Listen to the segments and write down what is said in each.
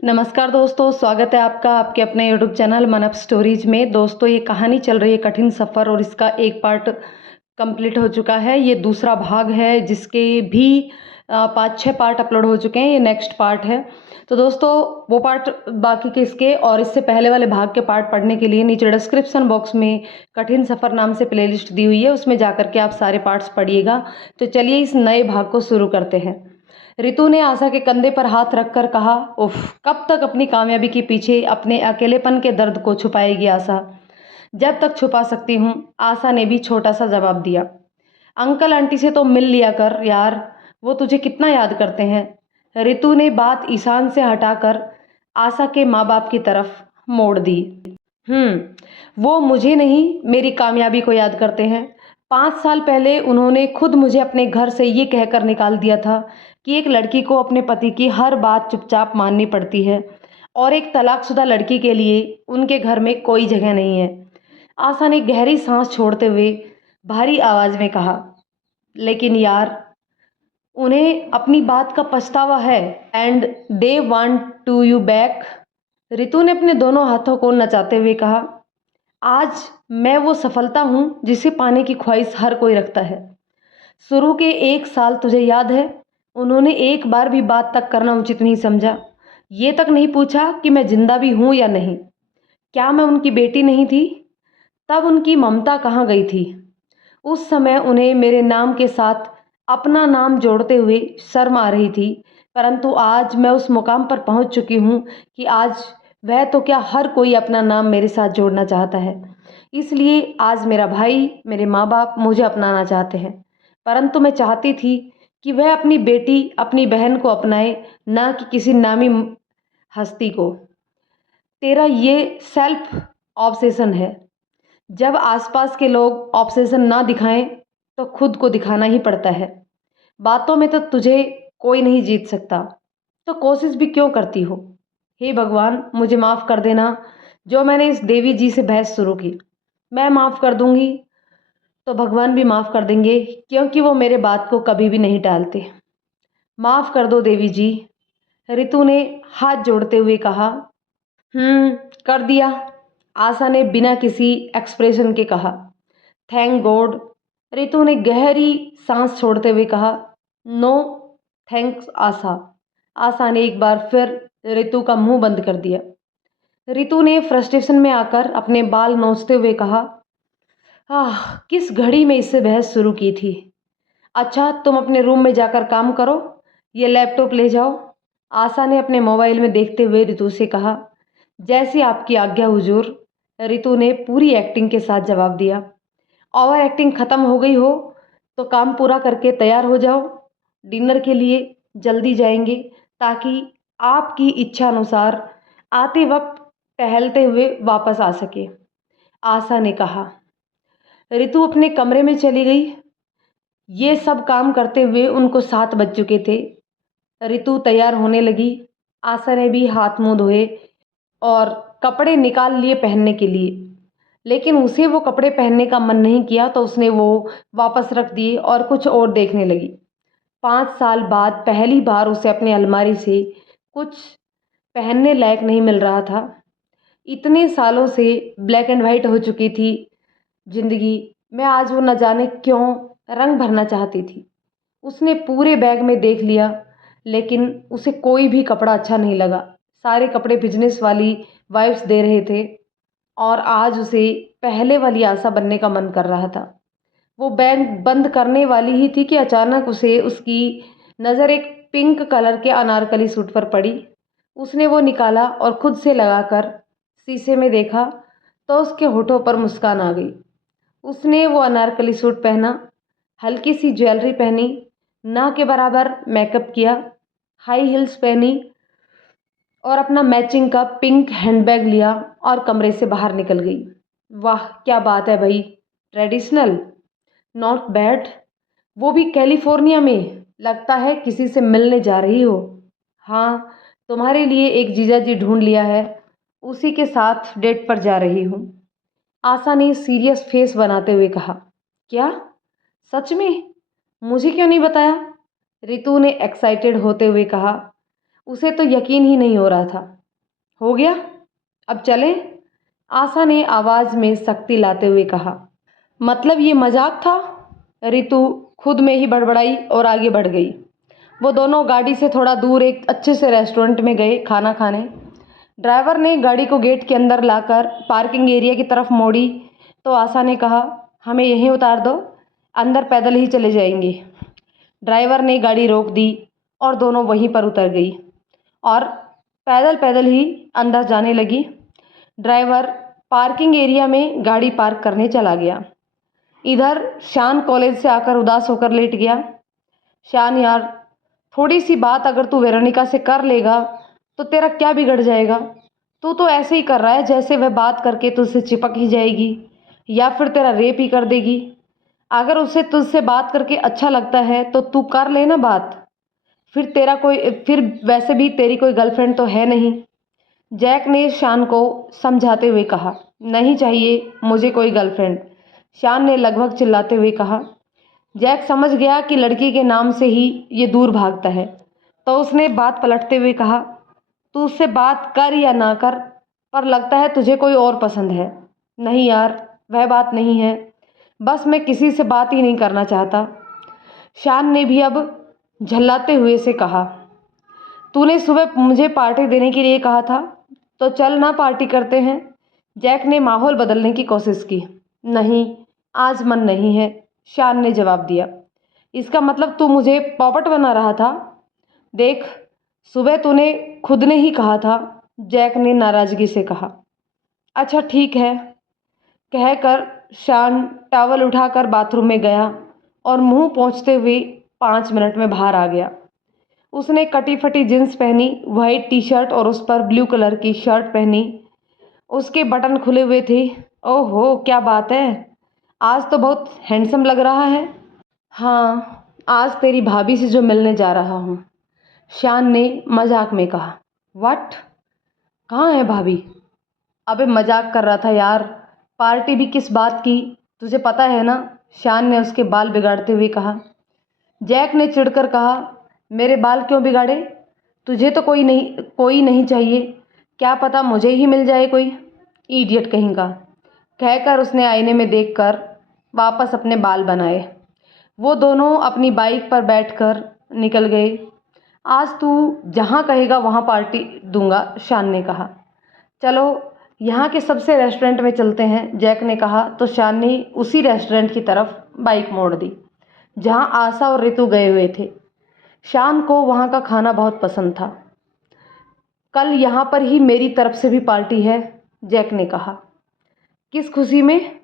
नमस्कार दोस्तों, स्वागत है आपका आपके अपने यूट्यूब चैनल मन अप स्टोरीज में। दोस्तों, ये कहानी चल रही है कठिन सफ़र और इसका एक पार्ट कंप्लीट हो चुका है। ये दूसरा भाग है जिसके भी 5-6 पार्ट अपलोड हो चुके हैं। ये नेक्स्ट पार्ट है। तो दोस्तों, वो पार्ट बाकी के इसके और इससे पहले वाले भाग के पार्ट पढ़ने के लिए नीचे डिस्क्रिप्शन बॉक्स में कठिन सफ़र नाम से प्लेलिस्ट दी हुई है, उसमें जाकर के आप सारे पार्ट्स पढ़िएगा। तो चलिए इस नए भाग को शुरू करते हैं। रितु ने आशा के कंधे पर हाथ रखकर कहा, उफ, कब तक अपनी कामयाबी के पीछे अपने अकेलेपन के दर्द को छुपाएगी आशा? जब तक छुपा सकती हूँ, आशा ने भी छोटा सा जवाब दिया। अंकल आंटी से तो मिल लिया कर यार, वो तुझे कितना याद करते हैं। रितु ने बात ईशान से हटाकर आशा के माँ बाप की तरफ मोड़ दी। वो मुझे नहीं, मेरी कामयाबी को याद करते हैं। 5 साल पहले उन्होंने खुद मुझे अपने घर से ये कहकर निकाल दिया था कि एक लड़की को अपने पति की हर बात चुपचाप माननी पड़ती है और एक तलाकशुदा लड़की के लिए उनके घर में कोई जगह नहीं है। आशा ने गहरी सांस छोड़ते हुए भारी आवाज में कहा, लेकिन यार, उन्हें अपनी बात का पछतावा है and they want to you back. Ritu ने अपने दोनों हाथों को नचाते हुए कहा, आज मैं वो सफलता हूँ जिसे पाने की ख्वाहिश हर कोई रखता है। शुरू के 1 साल तुझे याद है, उन्होंने एक बार भी बात तक करना उचित नहीं समझा। ये तक नहीं पूछा कि मैं जिंदा भी हूँ या नहीं। क्या मैं उनकी बेटी नहीं थी? तब उनकी ममता कहाँ गई थी? उस समय उन्हें मेरे नाम के साथ अपना नाम जोड़ते हुए शर्म आ रही थी, परंतु आज मैं उस मुकाम पर पहुंच चुकी हूं कि आज वह तो क्या, हर कोई अपना नाम मेरे साथ जोड़ना चाहता है। इसलिए आज मेरा भाई, मेरे माँ बाप मुझे अपनाना चाहते हैं, परंतु मैं चाहती थी कि वह अपनी बेटी, अपनी बहन को अपनाए, ना कि किसी नामी हस्ती को। तेरा ये सेल्फ ऑब्सेशन है। जब आसपास के लोग ऑब्सेशन ना दिखाएं तो खुद को दिखाना ही पड़ता है। बातों में तो तुझे कोई नहीं जीत सकता, तो कोशिश भी क्यों करती हो? हे भगवान, मुझे माफ़ कर देना जो मैंने इस देवी जी से बहस शुरू की। मैं माफ़ कर दूंगी तो भगवान भी माफ़ कर देंगे, क्योंकि वो मेरे बात को कभी भी नहीं टालते। माफ़ कर दो देवी जी, रितु ने हाथ जोड़ते हुए कहा। हम्म, कर दिया, आशा ने बिना किसी एक्सप्रेशन के कहा। थैंक गॉड, रितु ने गहरी सांस छोड़ते हुए कहा। नो थैंक्स आशा। आशा ने एक बार फिर रितु का मुंह बंद कर दिया। रितु ने फ्रस्ट्रेशन में आकर अपने बाल नोचते हुए कहा, आह, किस घड़ी में इससे बहस शुरू की थी। अच्छा, तुम अपने रूम में जाकर काम करो, ये लैपटॉप ले जाओ। आशा ने अपने मोबाइल में देखते हुए रितु से कहा। जैसी आपकी आज्ञा हुजूर, रितु ने पूरी एक्टिंग के साथ जवाब दिया। ओवर एक्टिंग खत्म हो गई हो तो काम पूरा करके तैयार हो जाओ। डिनर के लिए जल्दी जाएंगे ताकि आपकी इच्छा अनुसार आते वक्त टहलते हुए वापस आ सके, आशा ने कहा। रितु अपने कमरे में चली गई। ये सब काम करते हुए उनको 7 बज चुके थे। रितु तैयार होने लगी। आशा ने भी हाथ मुंह धोए और कपड़े निकाल लिए पहनने के लिए, लेकिन उसे वो कपड़े पहनने का मन नहीं किया तो उसने वो वापस रख दिए और कुछ और देखने लगी। 5 साल बाद पहली बार उसे अपनी अलमारी से कुछ पहनने लायक नहीं मिल रहा था। इतने सालों से ब्लैक एंड वाइट हो चुकी थी जिंदगी में, आज वो न जाने क्यों रंग भरना चाहती थी। उसने पूरे बैग में देख लिया, लेकिन उसे कोई भी कपड़ा अच्छा नहीं लगा। सारे कपड़े बिजनेस वाली वाइब्स दे रहे थे और आज उसे पहले वाली आशा बनने का मन कर रहा था। वो बैग बंद करने वाली ही थी कि अचानक उसे उसकी नज़र एक पिंक कलर के अनारकली सूट पर पड़ी। उसने वो निकाला और खुद से लगाकर शीशे में देखा तो उसके होठों पर मुस्कान आ गई। उसने वो अनारकली सूट पहना, हल्की सी ज्वेलरी पहनी, ना के बराबर मेकअप किया, हाई हील्स पहनी और अपना मैचिंग का पिंक हैंडबैग लिया और कमरे से बाहर निकल गई। वाह, क्या बात है भाई, ट्रेडिशनल, नॉट बैड। वो भी कैलिफोर्निया में, लगता है किसी से मिलने जा रही हो। हाँ, तुम्हारे लिए एक जीजा जी ढूंढ लिया है, उसी के साथ डेट पर जा रही हूँ, आशा ने सीरियस फेस बनाते हुए कहा। क्या? सच में? मुझे क्यों नहीं बताया? रितु ने एक्साइटेड होते हुए कहा। उसे तो यकीन ही नहीं हो रहा था। हो गया, अब चलें? आशा ने आवाज़ में सख्ती लाते हुए कहा। मतलब ये मजाक था? रितु खुद में ही बड़बड़ाई और आगे बढ़ गई। वो दोनों गाड़ी से थोड़ा दूर एक अच्छे से रेस्टोरेंट में गए खाना खाने। ड्राइवर ने गाड़ी को गेट के अंदर लाकर पार्किंग एरिया की तरफ मोड़ी तो आशा ने कहा, हमें यहीं उतार दो, अंदर पैदल ही चले जाएंगे। ड्राइवर ने गाड़ी रोक दी और दोनों वहीं पर उतर गई और पैदल पैदल ही अंदर जाने लगी। ड्राइवर पार्किंग एरिया में गाड़ी पार्क करने चला गया। इधर शान कॉलेज से आकर उदास होकर लेट गया। शान यार, थोड़ी सी बात अगर तू वेरोनिका से कर लेगा तो तेरा क्या बिगड़ जाएगा? तू तो ऐसे ही कर रहा है जैसे वह बात करके तुझसे चिपक ही जाएगी या फिर तेरा रेप ही कर देगी। अगर उसे तुझसे बात करके अच्छा लगता है तो तू कर ले ना बात। फिर वैसे भी तेरी कोई गर्लफ्रेंड तो है नहीं। जैक ने शान को समझाते हुए कहा। नहीं चाहिए मुझे कोई गर्लफ्रेंड, शान ने लगभग चिल्लाते हुए कहा। जैक समझ गया कि लड़की के नाम से ही ये दूर भागता है, तो उसने बात पलटते हुए कहा, तू उससे बात कर या ना कर, पर लगता है तुझे कोई और पसंद है। नहीं यार, वह बात नहीं है, बस मैं किसी से बात ही नहीं करना चाहता। शान ने भी अब झल्लाते हुए से कहा, तूने सुबह मुझे पार्टी देने के लिए कहा था, तो चल ना पार्टी करते हैं। जैक ने माहौल बदलने की कोशिश की। नहीं, आज मन नहीं है, शान ने जवाब दिया। इसका मतलब तू मुझे पॉपट बना रहा था? देख, सुबह तूने खुद ने ही कहा था, जैक ने नाराजगी से कहा। अच्छा ठीक है, कहकर शान टॉवल उठाकर बाथरूम में गया और मुंह पोंछते हुए 5 मिनट में बाहर आ गया। उसने कटी फटी जींस पहनी, वाइट टी शर्ट और उस पर ब्लू कलर की शर्ट पहनी। उसके बटन खुले हुए थे। ओहो, क्या बात है, आज तो बहुत हैंडसम लग रहा है। हाँ, आज तेरी भाभी से जो मिलने जा रहा हूँ, शान ने मजाक में कहा। व्हाट? कहाँ है भाभी? अबे मजाक कर रहा था यार, पार्टी भी किस बात की, तुझे पता है ना, शान ने उसके बाल बिगाड़ते हुए कहा। जैक ने चिढ़कर कहा, मेरे बाल क्यों बिगाड़े? तुझे तो कोई नहीं चाहिए, क्या पता मुझे ही मिल जाए कोई, इडियट कहीं का, कहकर उसने आईने में देखकर वापस अपने बाल बनाए। वो दोनों अपनी बाइक पर बैठकर निकल गए। आज तू जहाँ कहेगा वहाँ पार्टी दूंगा, शान ने कहा। चलो यहाँ के सबसे रेस्टोरेंट में चलते हैं, जैक ने कहा तो शान ने उसी रेस्टोरेंट की तरफ बाइक मोड़ दी जहाँ आशा और रितु गए हुए थे। शान को वहाँ का खाना बहुत पसंद था। कल यहाँ पर ही मेरी तरफ से भी पार्टी है, जैक ने कहा। किस खुशी में?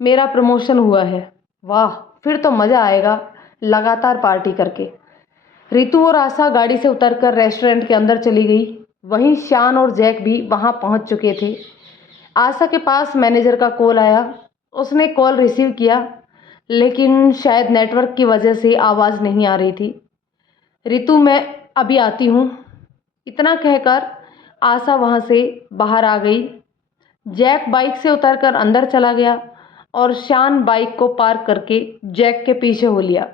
मेरा प्रमोशन हुआ है। वाह, फिर तो मज़ा आएगा लगातार पार्टी करके। रितु और आशा गाड़ी से उतरकर रेस्टोरेंट के अंदर चली गई। वहीं शान और जैक भी वहां पहुंच चुके थे। आशा के पास मैनेजर का कॉल आया। उसने कॉल रिसीव किया, लेकिन शायद नेटवर्क की वजह से आवाज़ नहीं आ रही थी। रितु, मैं अभी आती हूँ, इतना कहकर आशा वहाँ से बाहर आ गई। जैक बाइक से उतरकर अंदर चला गया और शान बाइक को पार्क करके जैक के पीछे हो लिया।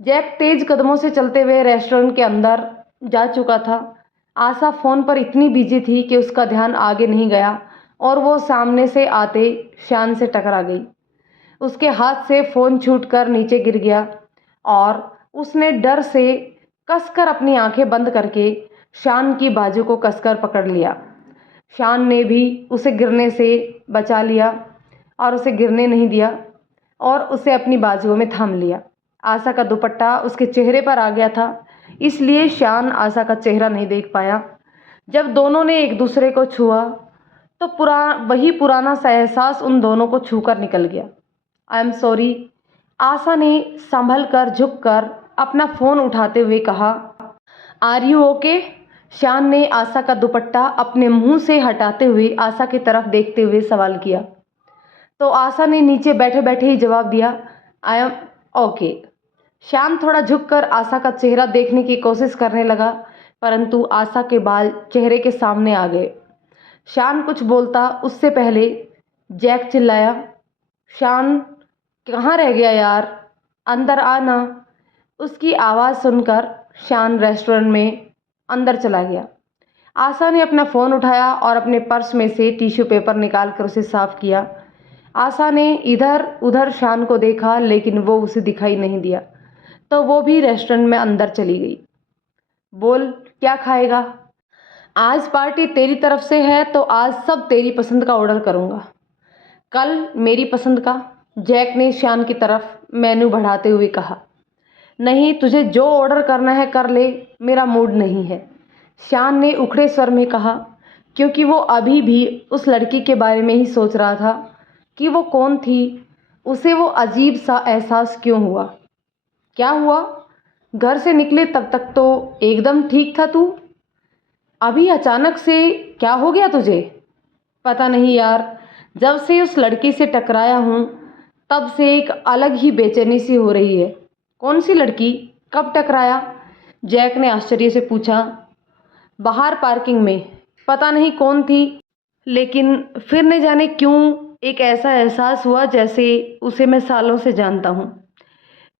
जैक तेज कदमों से चलते हुए रेस्टोरेंट के अंदर जा चुका था। आशा फ़ोन पर इतनी बिजी थी कि उसका ध्यान आगे नहीं गया और वो सामने से आते शान से टकरा गई। उसके हाथ से फ़ोन छूटकर नीचे गिर गया और उसने डर से कसकर अपनी आंखें बंद करके शान की बाजू को कसकर पकड़ लिया। शान ने भी उसे गिरने से बचा लिया और उसे गिरने नहीं दिया और उसे अपनी बाजुओं में थाम लिया। आशा का दुपट्टा उसके चेहरे पर आ गया था, इसलिए शान आशा का चेहरा नहीं देख पाया। जब दोनों ने एक दूसरे को छुआ तो वही पुराना सा एहसास उन दोनों को छूकर निकल गया। आई एम सॉरी, आशा ने संभल कर झुक कर अपना फ़ोन उठाते हुए कहा। Are you okay? शान ने आशा का दुपट्टा अपने मुंह से हटाते हुए आशा की तरफ देखते हुए सवाल किया, तो आशा ने नीचे बैठे बैठे ही जवाब दिया, आई एम ओके। शान थोड़ा झुककर आशा का चेहरा देखने की कोशिश करने लगा, परंतु आशा के बाल चेहरे के सामने आ गए। शान कुछ बोलता उससे पहले जैक चिल्लाया, शान कहाँ रह गया यार, अंदर आना। उसकी आवाज़ सुनकर शान रेस्टोरेंट में अंदर चला गया। आशा ने अपना फ़ोन उठाया और अपने पर्स में से टिश्यू पेपर निकाल कर उसे साफ़ किया। आशा ने इधर उधर शान को देखा लेकिन वो उसे दिखाई नहीं दिया, तो वो भी रेस्टोरेंट में अंदर चली गई। बोल, क्या खाएगा? आज पार्टी तेरी तरफ से है तो आज सब तेरी पसंद का ऑर्डर करूँगा। कल मेरी पसंद का? जैक ने शान की तरफ मेनू बढ़ाते हुए कहा। नहीं, तुझे जो ऑर्डर करना है कर ले, मेरा मूड नहीं है, शान ने उखड़े स्वर में कहा, क्योंकि वो अभी भी उस लड़की के बारे में ही सोच रहा था कि वो कौन थी। उसे वो अजीब सा एहसास क्यों हुआ? क्या हुआ? घर से निकले तब तक तो एकदम ठीक था तू, अभी अचानक से क्या हो गया तुझे? पता नहीं यार, जब से उस लड़की से टकराया हूँ तब से एक अलग ही बेचैनी सी हो रही है। कौन सी लड़की? कब टकराया? जैक ने आश्चर्य से पूछा। बाहर पार्किंग में, पता नहीं कौन थी, लेकिन फिर न जाने क्यों एक ऐसा एहसास हुआ जैसे उसे मैं सालों से जानता हूँ।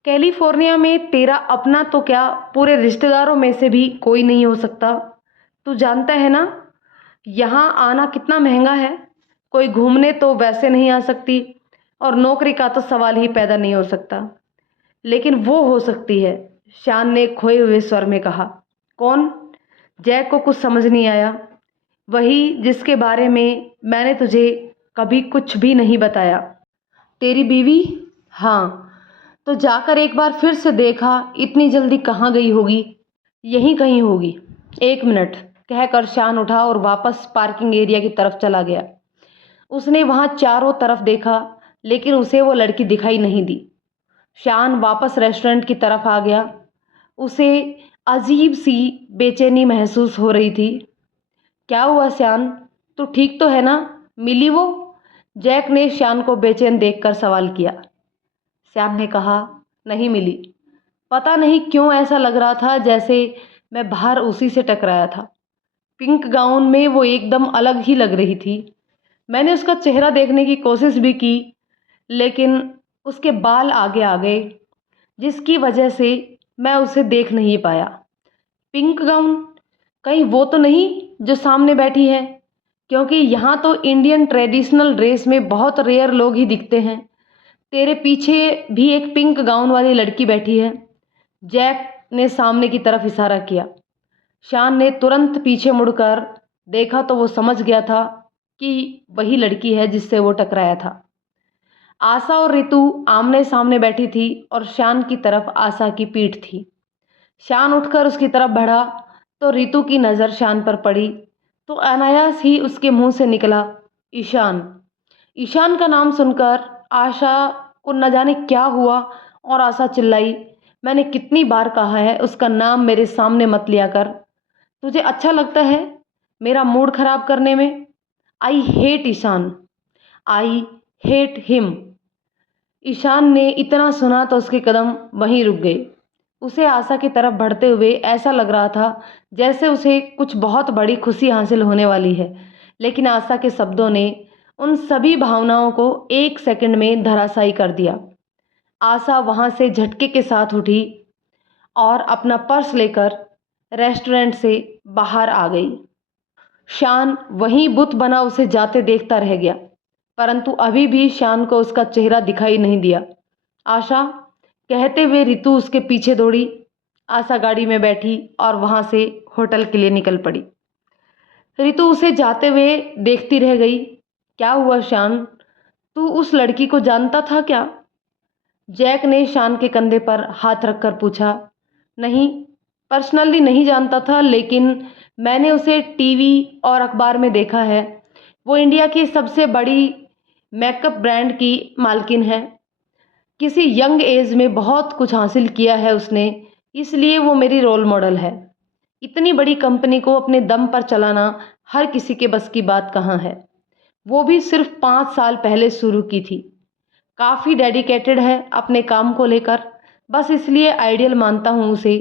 कैलिफोर्निया में तेरा अपना तो क्या, पूरे रिश्तेदारों में से भी कोई नहीं हो सकता। तू जानता है ना यहाँ आना कितना महंगा है। कोई घूमने तो वैसे नहीं आ सकती और नौकरी का तो सवाल ही पैदा नहीं हो सकता, लेकिन वो हो सकती है, शान ने खोए हुए स्वर में कहा। कौन? जैक को कुछ समझ नहीं आया। वही जिसके बारे में मैंने तुझे कभी कुछ भी नहीं बताया। तेरी बीवी? हाँ। तो जाकर एक बार फिर से देखा, इतनी जल्दी कहाँ गई होगी? यहीं कहीं होगी। एक मिनट, कहकर शान उठा और वापस पार्किंग एरिया की तरफ चला गया। उसने वहाँ चारों तरफ देखा लेकिन उसे वो लड़की दिखाई नहीं दी। शान वापस रेस्टोरेंट की तरफ आ गया। उसे अजीब सी बेचैनी महसूस हो रही थी। क्या हुआ शान, तू ठीक तो है ना? मिली वो? जैक ने शान को बेचैन देखकर सवाल किया। श्याम ने कहा, नहीं मिली। पता नहीं क्यों ऐसा लग रहा था जैसे मैं बाहर उसी से टकराया था। पिंक गाउन में वो एकदम अलग ही लग रही थी। मैंने उसका चेहरा देखने की कोशिश भी की लेकिन उसके बाल आगे आ गए, जिसकी वजह से मैं उसे देख नहीं पाया। Pink gown? कहीं वो तो नहीं जो सामने बैठी है? क्योंकि यहाँ तो इंडियन ट्रेडिशनल ड्रेस में बहुत रेयर लोग ही दिखते हैं। तेरे पीछे भी एक पिंक गाउन वाली लड़की बैठी है। जैक ने सामने की तरफ इशारा किया। शान ने तुरंत पीछे मुड़कर देखा तो वो समझ गया था कि वही लड़की है जिससे वो टकराया था। आशा और रितु आमने सामने बैठी थी और शान की तरफ आशा की पीठ थी। शान उठकर उसकी तरफ बढ़ा तो रितु की नज़र शान पर पड़ी तो अनायास ही उसके मुंह से निकला, ईशान। ईशान का नाम सुनकर आशा को न जाने क्या हुआ और आशा चिल्लाई, मैंने कितनी बार कहा है उसका नाम मेरे सामने मत लिया कर। तुझे अच्छा लगता है मेरा मूड खराब करने में? I hate Ishaan, I hate him. Ishaan ने इतना सुना तो उसके कदम वहीं रुक गए। उसे आशा की तरफ बढ़ते हुए ऐसा लग रहा था जैसे उसे कुछ बहुत बड़ी खुशी हासिल होने वाली है, लेकिन आशा के शब्दों ने उन सभी भावनाओं को एक सेकंड में धराशायी कर दिया। आशा वहां से झटके के साथ उठी और अपना पर्स लेकर रेस्टोरेंट से बाहर आ गई। शान वहीं बुत बना उसे जाते देखता रह गया, परंतु अभी भी शान को उसका चेहरा दिखाई नहीं दिया। आशा, कहते हुए रितु उसके पीछे दौड़ी। आशा गाड़ी में बैठी और वहां से होटल के लिए निकल पड़ी। रितु उसे जाते हुए देखती रह गई। क्या हुआ शान, तू उस लड़की को जानता था क्या? जैक ने शान के कंधे पर हाथ रखकर पूछा। नहीं, पर्सनली नहीं जानता था, लेकिन मैंने उसे टीवी और अखबार में देखा है। वो इंडिया की सबसे बड़ी मेकअप ब्रांड की मालकिन है। किसी यंग एज में बहुत कुछ हासिल किया है उसने, इसलिए वो मेरी रोल मॉडल है। इतनी बड़ी कंपनी को अपने दम पर चलाना हर किसी के बस की बात कहाँ है। वो भी सिर्फ 5 साल पहले शुरू की थी। काफ़ी डेडिकेटेड है अपने काम को लेकर, बस इसलिए आइडियल मानता हूँ उसे।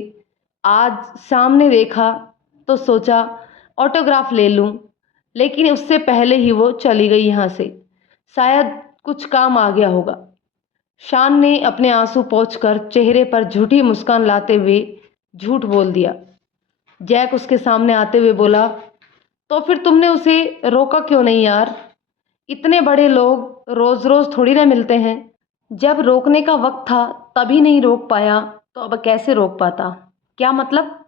आज सामने देखा तो सोचा ऑटोग्राफ ले लूँ, लेकिन उससे पहले ही वो चली गई यहाँ से। शायद कुछ काम आ गया होगा। शान ने अपने आंसू पोंछकर चेहरे पर झूठी मुस्कान लाते हुए झूठ बोल दिया। जैक उसके सामने आते हुए बोला, तो फिर तुमने उसे रोका क्यों नहीं यार? इतने बड़े लोग रोज रोज थोड़ी ना मिलते हैं। जब रोकने का वक्त था तभी नहीं रोक पाया तो अब कैसे रोक पाता? क्या मतलब?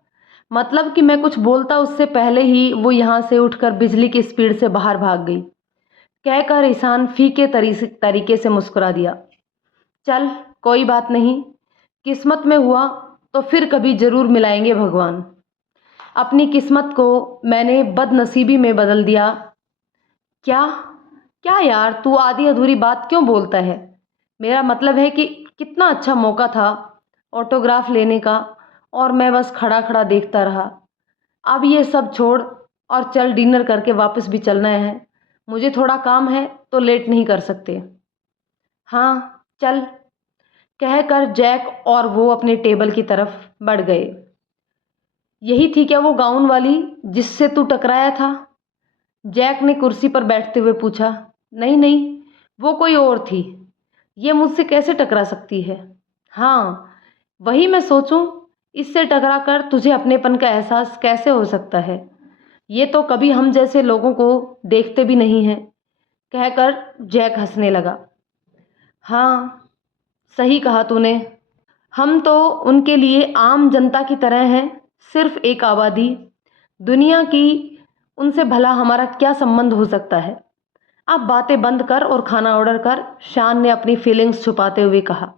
मतलब कि मैं कुछ बोलता उससे पहले ही वो यहाँ से उठकर बिजली की स्पीड से बाहर भाग गई। कहकर ईशान फीके तरीके से मुस्कुरा दिया। चल कोई बात नहीं, किस्मत में हुआ तो फिर कभी जरूर मिलाएंगे भगवान। अपनी किस्मत को मैंने बदनसीबी में बदल दिया। क्या? क्या यार, तू आधी अधूरी बात क्यों बोलता है? मेरा मतलब है कि कितना अच्छा मौका था ऑटोग्राफ लेने का और मैं बस खड़ा खड़ा देखता रहा। अब ये सब छोड़ और चल, डिनर करके वापस भी चलना है। मुझे थोड़ा काम है तो लेट नहीं कर सकते। हाँ चल, कहकर जैक और वो अपने टेबल की तरफ बढ़ गए। यही थी क्या वो गाउन वाली जिससे तू टकराया था? जैक ने कुर्सी पर बैठते हुए पूछा। नहीं नहीं, वो कोई और थी। ये मुझसे कैसे टकरा सकती है? हाँ, वही मैं सोचूं, इससे टकरा कर तुझे अपनेपन का एहसास कैसे हो सकता है? ये तो कभी हम जैसे लोगों को देखते भी नहीं हैं। कहकर जैक हंसने लगा। हाँ, सही कहा तूने। हम तो उनके लिए आम जनता की तरह हैं, सिर्फ एक आबादी। दुनिया की उनसे भला हमारा क्या संबंध हो सकता है? अब बातें बंद कर और खाना ऑर्डर कर, शान ने अपनी फीलिंग्स छुपाते हुए कहा।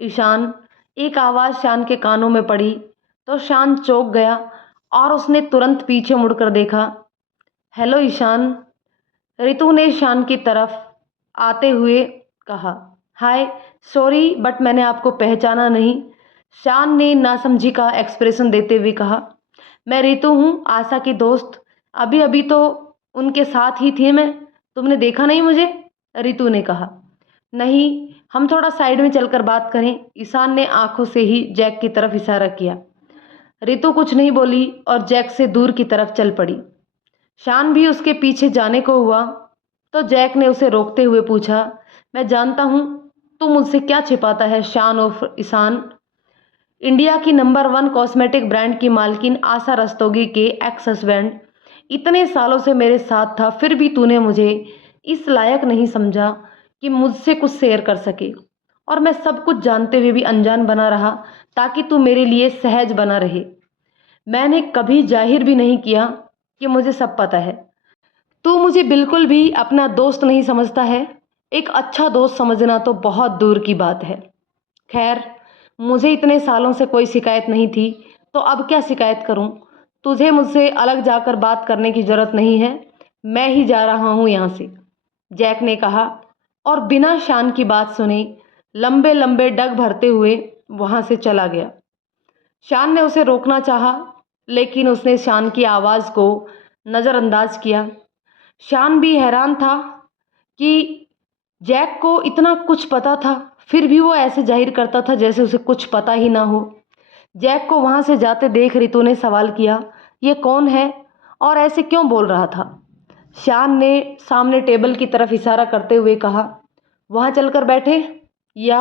ईशान, एक आवाज़ शान के कानों में पड़ी तो शान चौंक गया और उसने तुरंत पीछे मुड़कर देखा। हेलो ईशान, रितु ने शान की तरफ आते हुए कहा। हाय, सॉरी बट मैंने आपको पहचाना नहीं। शान ने नासमझी का एक्सप्रेशन देते हुए कहा। मैं रितु हूँ, आशा की दोस्त। अभी अभी तो उनके साथ ही थी मैं। तुमने देखा नहीं मुझे? रितु ने कहा। नहीं, हम थोड़ा साइड में चलकर बात करें। ईशान ने आंखों से ही जैक की तरफ इशारा किया। रितु कुछ नहीं बोली और जैक से दूर की तरफ चल पड़ी। शान भी उसके पीछे जाने को हुआ तो जैक ने उसे रोकते हुए पूछा। मैं जानता हूँ तू मुझसे क्या छिपाता है शान उर्फ ईशान। इंडिया की नंबर 1 कॉस्मेटिक ब्रांड की मालकिन आशा रस्तोगी के एक्स हस्बैंड इतने सालों से मेरे साथ था, फिर भी तूने मुझे इस लायक नहीं समझा कि मुझसे कुछ शेयर कर सके। और मैं सब कुछ जानते हुए भी अनजान बना रहा ताकि तू मेरे लिए सहज बना रहे। मैंने कभी जाहिर भी नहीं किया कि मुझे सब पता है। तू मुझे बिल्कुल भी अपना दोस्त नहीं समझता है। एक अच्छा दोस्त समझना तो बहुत दूर की बात है। खैर, मुझे इतने सालों से कोई शिकायत नहीं थी तो अब क्या शिकायत करूं? तुझे मुझसे अलग जाकर बात करने की ज़रूरत नहीं है। मैं ही जा रहा हूं यहाँ से, जैक ने कहा और बिना शान की बात सुने लंबे लंबे डग भरते हुए वहाँ से चला गया। शान ने उसे रोकना चाहा लेकिन उसने शान की आवाज़ को नज़रअंदाज किया। शान भी हैरान था कि जैक को इतना कुछ पता था, फिर भी वो ऐसे जाहिर करता था जैसे उसे कुछ पता ही ना हो। जैक को वहाँ से जाते देख रितु ने सवाल किया, ये कौन है और ऐसे क्यों बोल रहा था? शान ने सामने टेबल की तरफ इशारा करते हुए कहा। वहाँ चलकर बैठे? या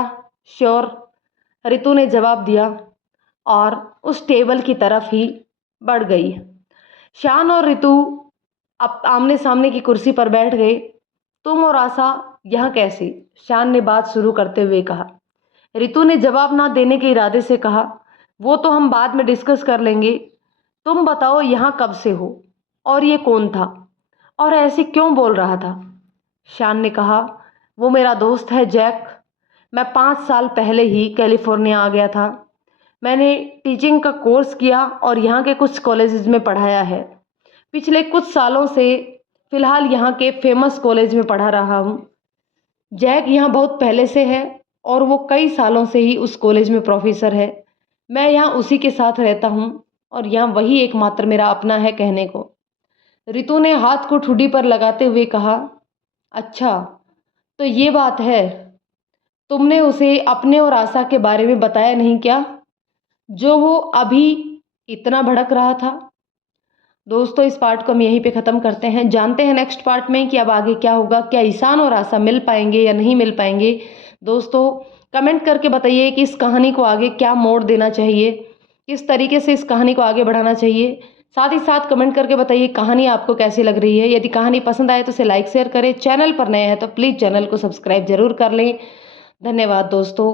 श्योर, रितु ने जवाब दिया और उस टेबल की तरफ ही बढ़ गई। शान और रितु अब आमने सामने की कुर्सी पर बैठ गए। तुम और आशा यहाँ कैसे? शान ने बात शुरू करते हुए कहा। रितु ने जवाब ना देने के इरादे से कहा, वो तो हम बाद में डिस्कस कर लेंगे। तुम बताओ यहाँ कब से हो और ये कौन था और ऐसे क्यों बोल रहा था? शान ने कहा, वो मेरा दोस्त है जैक। मैं 5 साल पहले ही कैलिफोर्निया आ गया था। मैंने टीचिंग का कोर्स किया और यहाँ के कुछ कॉलेजेस में पढ़ाया है। पिछले कुछ सालों से फ़िलहाल यहाँ के फेमस कॉलेज में पढ़ा रहा हूँ। जैक यहाँ बहुत पहले से है और वो कई सालों से ही उस कॉलेज में प्रोफेसर है। मैं यहाँ उसी के साथ रहता हूँ और यहाँ वही एकमात्र मेरा अपना है कहने को। रितु ने हाथ को ठुड्डी पर लगाते हुए कहा। अच्छा, तो ये बात है। तुमने उसे अपने और आशा के बारे में बताया नहीं क्या, जो वो अभी इतना भड़क रहा था? दोस्तों, इस पार्ट को हम यहीं पे ख़त्म करते हैं। जानते हैं नेक्स्ट पार्ट में कि अब आगे क्या होगा, क्या ईशान और आशा मिल पाएंगे या नहीं मिल पाएंगे। दोस्तों, कमेंट करके बताइए कि इस कहानी को आगे क्या मोड़ देना चाहिए, किस तरीके से इस कहानी को आगे बढ़ाना चाहिए। साथ ही साथ कमेंट करके बताइए कहानी आपको कैसी लग रही है। यदि कहानी पसंद आए तो इसे लाइक शेयर करें। चैनल पर नए हैं तो प्लीज़ चैनल को सब्सक्राइब जरूर कर लें। धन्यवाद दोस्तों।